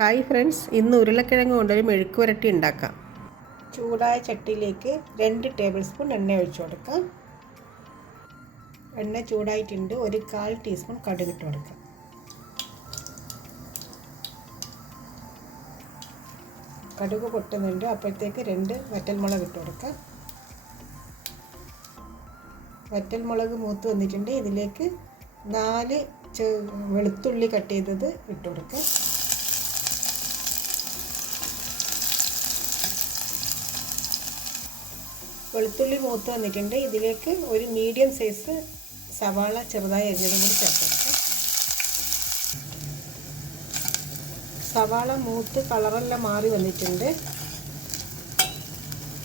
Hi friends, ഇന്ന് ഉരുളക്കിഴങ്ങ് കൊണ്ടൊരു മെഴുക്ക് പുരട്ടി ഉണ്ടാക്കാം. ചൂടായ ചട്ടിയിലേക്ക് 2 ടേബിൾ സ്പൂൺ എണ്ണ ഒഴിച്ചു കൊടുക്കാം. എണ്ണ ചൂടായിട്ടുണ്ട്. 1/4 ടീസ്പൂൺ കടുക് ഇട്ട് കൊടുക്കാം. കടുക് പൊട്ടുന്നുണ്ട്. അപ്പോഴത്തേക്ക് 2 വറ്റൽമുളക് ഇട്ട് കൊടുക്കാം. വറ്റൽമുളക് മൂത്ത് വന്നിട്ടുണ്ട്. ഇതിലേക്ക് 4 വെളുത്തുള്ളി കട്ട് ചെയ്തത് ഇട്ട് കൊടുക്കാം. വെളുത്തുള്ളി മൂത്ത് വന്നിട്ടുണ്ട്. ഇതിലേക്ക് ഒരു മീഡിയം സൈസ് സവാള ചെറുതായി അരിഞ്ഞതും കൂടി ചേർത്ത് കൊടുക്കാം. സവാള മൂത്ത് കളറെല്ലാം മാറി വന്നിട്ടുണ്ട്.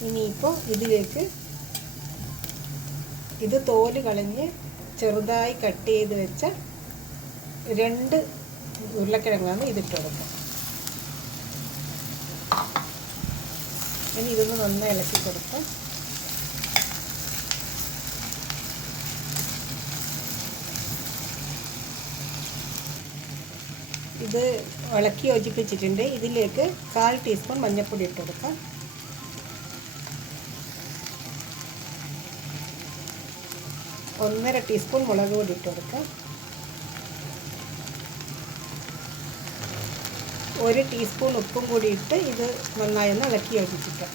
ഇനിയിപ്പോൾ ഇതിലേക്ക് ഇത് തോല് കളഞ്ഞ് ചെറുതായി കട്ട് ചെയ്ത് വെച്ച 2 ഉരുളക്കിഴങ്ങാണ് ഇതിട്ട് കൊടുക്കുക. ഇനി ഇതൊന്ന് നന്നായി ഇളക്കി കൊടുക്കാം. ഇത് ഇളക്കി യോജിപ്പിച്ചിട്ടുണ്ട്. ഇതിലേക്ക് 1/4 ടീസ്പൂൺ മഞ്ഞൾപ്പൊടി ഇട്ട് കൊടുക്കാം. 1/2 ടീസ്പൂൺ മുളക് പൊടി ഇട്ട് കൊടുക്കാം. 1 ടീസ്പൂൺ ഉപ്പും കൂടി ഇട്ട് ഇത് നന്നായി ഒന്ന് ഇളക്കി യോജിപ്പിക്കാം.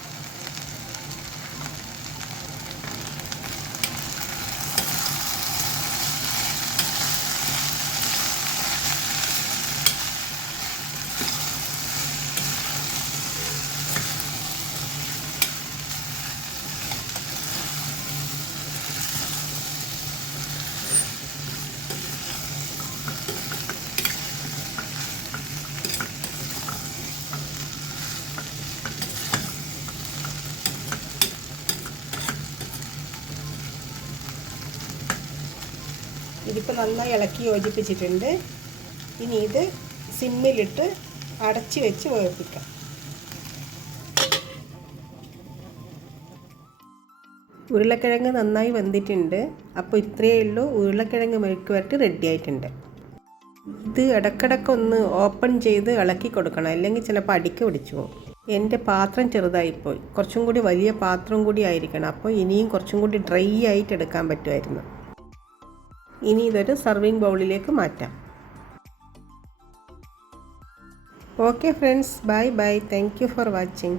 ഇതിപ്പോൾ നന്നായി ഇളക്കി യോജിപ്പിച്ചിട്ടുണ്ട്. ഇനി ഇത് സിമ്മിലിട്ട് അടച്ച് വെച്ച് വേവിപ്പിക്കാം. ഉരുളക്കിഴങ്ങ് നന്നായി വെന്തിട്ടുണ്ട്. അപ്പോൾ ഇത്രയേ ഉള്ളൂ. ഉരുളക്കിഴങ്ങ് മെഴുക്ക് പുരട്ടി റെഡി ആയിട്ടുണ്ട്. ഇത് ഇടയ്ക്കിടയ്ക്കൊന്ന് ഓപ്പൺ ചെയ്ത് ഇളക്കി കൊടുക്കണം, അല്ലെങ്കിൽ ചിലപ്പോൾ അടിക്ക് പിടിച്ചു പോകും. എൻ്റെ പാത്രം ചെറുതായിപ്പോയി. കുറച്ചും കൂടി വലിയ പാത്രം കൂടി ആയിരിക്കണം. അപ്പോൾ ഇനിയും കുറച്ചും കൂടി ഡ്രൈ ആയിട്ട് എടുക്കാൻ പറ്റുമായിരുന്നു. ഇനി ഇതൊരു സർവിങ് ബൗളിലേക്ക് മാറ്റാം. Okay friends, bye bye. Thank you for watching.